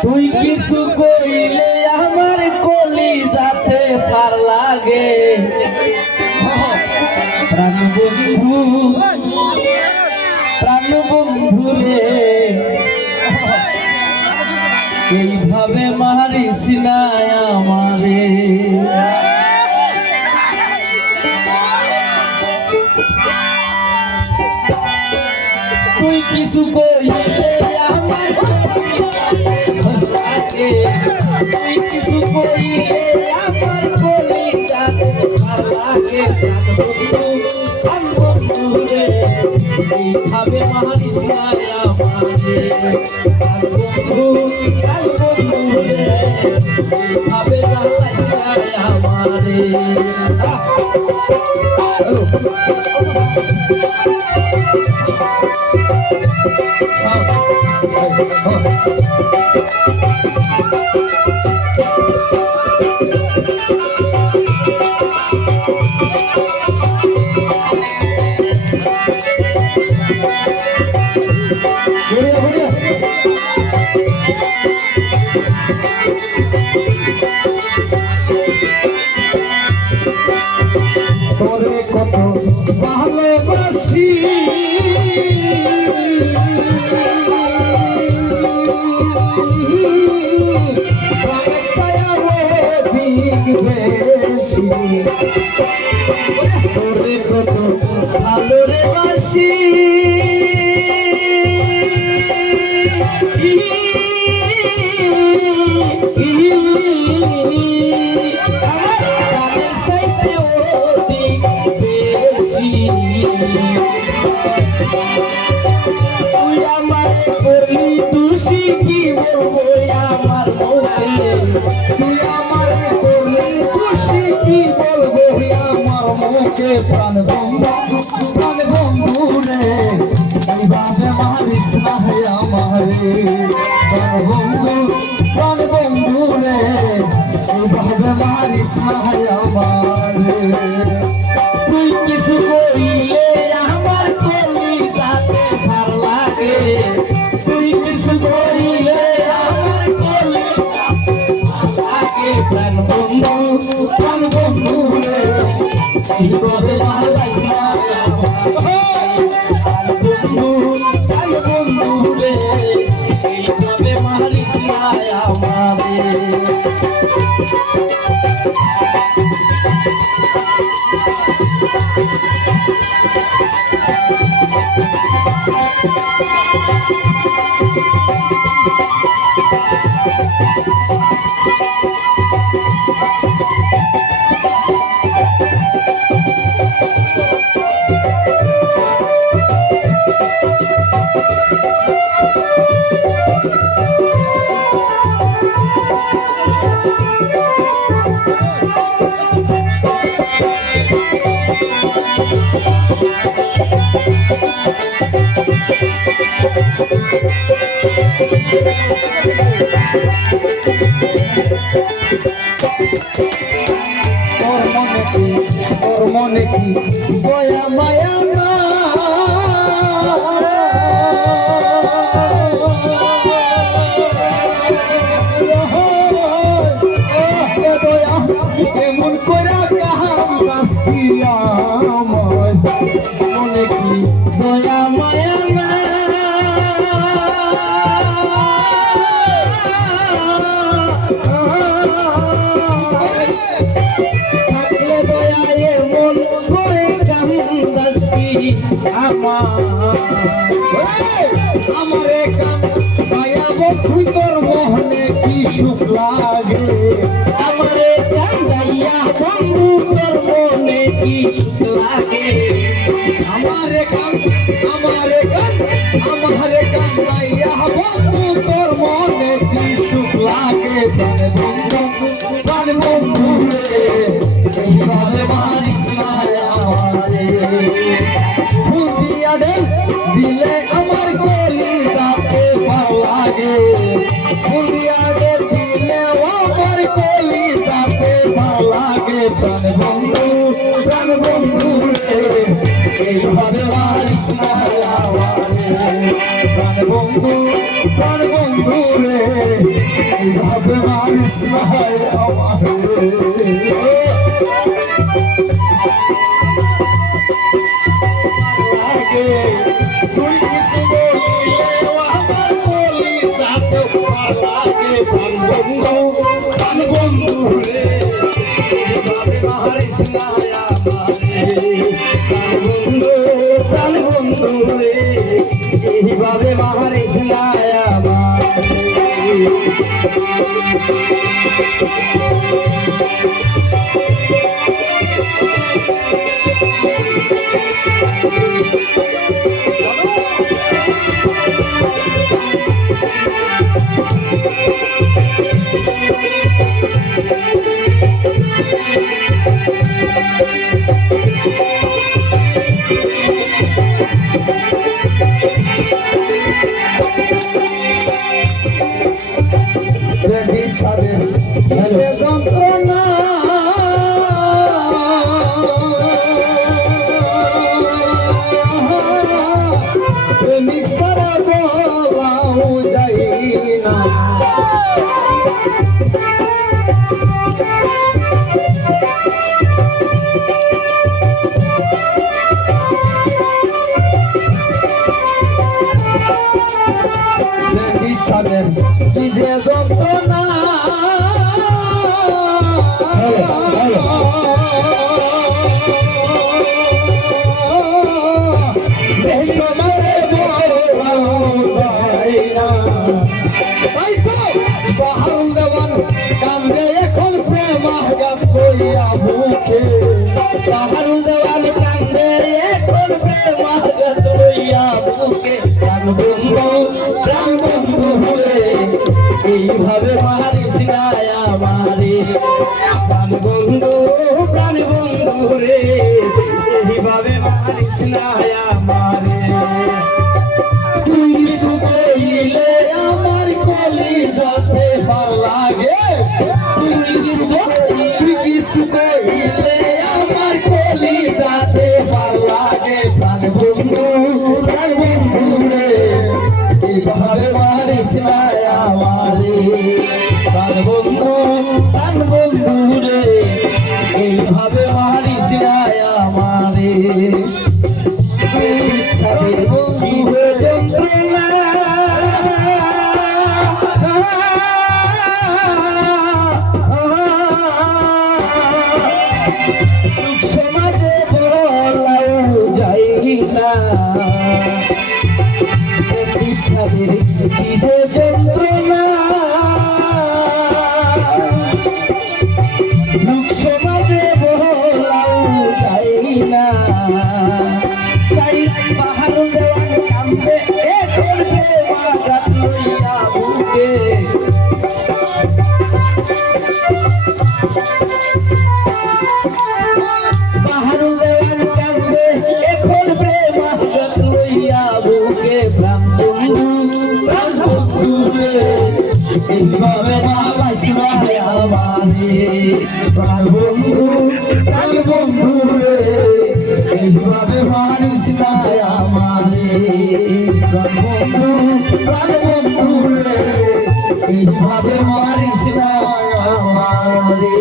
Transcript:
তুই কিছু কইলে আমার কলি যাতে পার লাগে প্রাণ বন্ধু রে এইভাবে মারিস না আমারে তুই কিছু কইলে আমার তুই কিছু কইলে আমার কলি যাতে পার লাগে প্রাণ বন্ধু রে এইভাবে মারিস না আমারে প্রাণ বন্ধু রে এইভাবে মারিস না আমারে তোরে কত ভালোবাসি তোরে কত ভালো রে বাসি তুই আমার করলি খুশি কি বলবো আমার মুখে তুই আমার করলি খুশি কি বলবো আমার মুখে প্রাণ বন্ধু রে এইভাবে মারিস না আমারে প্রাণ বন্ধু রে এইভাবে মারিস না আমারে তুই কিছু কইলে আমার কলি যাতে ভার লাগে তুই কিছু কইলে আমার কলি লাগে প্রাণ বন্ধু রে এইভাবে মারিস না প্রাণ বন্ধু রে এইভাবে মারিস না আমাদের তোর মনে কি দয়া মায়া কেমন করে কাহাম গাছ কি মনে কি দয়া মায়া আমারে কান দয়া বন্ধু তোর মোহনে কি সুখ লাগে আমারে কান দয়া বন্ধু তোর মনে কি সুখ লাগে আমারে কান দয়া বন্ধু তোর মনে কি সুখ লাগে প্রাণ বন্ধু রে এইভাবে মারিস না আমারে ফুল দিয়া দিলে আমার কলি যাতে ভালো লাগে ফুল দিয়া দিলে আমার কলি যাতে ভালো লাগে প্রাণ বন্ধু রে এইভাবে মারিস না আমারে প্রাণ বন্ধু রে মারিস না আমারে লাগে তুই কিছু বলিলে আমার বলি যাতে লাগে প্রাণ বন্ধু রে এইভাবে মারিস না আমারে প্রাণ বন্ধু রে এইভাবে মারিস না ছাদের যন্ত্রণা প্রেমিক সারা বলাও যায় না প্রেমিক ছাদের কি যে যন্ত্রণা পাহাড় দেওয়াল কান্দে এখন প্রেমাগত লইয়া বুকে প্রাণ বন্ধু রে এইভাবে মারিস না আমারে প্রাণ বন্ধু রে এইভাবে মারিস না আমারে তুই শুকাইলে আমার কলি যাতে ভালো লাগে তুই কি শুকাইলে আমার কলি যাতে ভালো লাগে প্রাণ বন্ধু রে এইভাবে মারিস না আমারে প্রাণ বন্ধু রে এইভাবে মারিস না আমারে সমাজে বলাও যাই না কি যে যন্ত্রণা লোক সমাজে বলাও যাই না পাহাড় দেওয়ান কান্দে এখন প্রেমাঘাত লইয়া বুকে পাহাড় দেওয়ান কান্দে এখন প্রেমাঘাত লইয়া বুকে প্রাণ বন্ধু রে এইভাবে মারিস না আমারে প্রাণ বন্ধু রে এইভাবে মারিস না আমারে প্রাণ বন্ধু রে এইভাবে মারিস না আমারে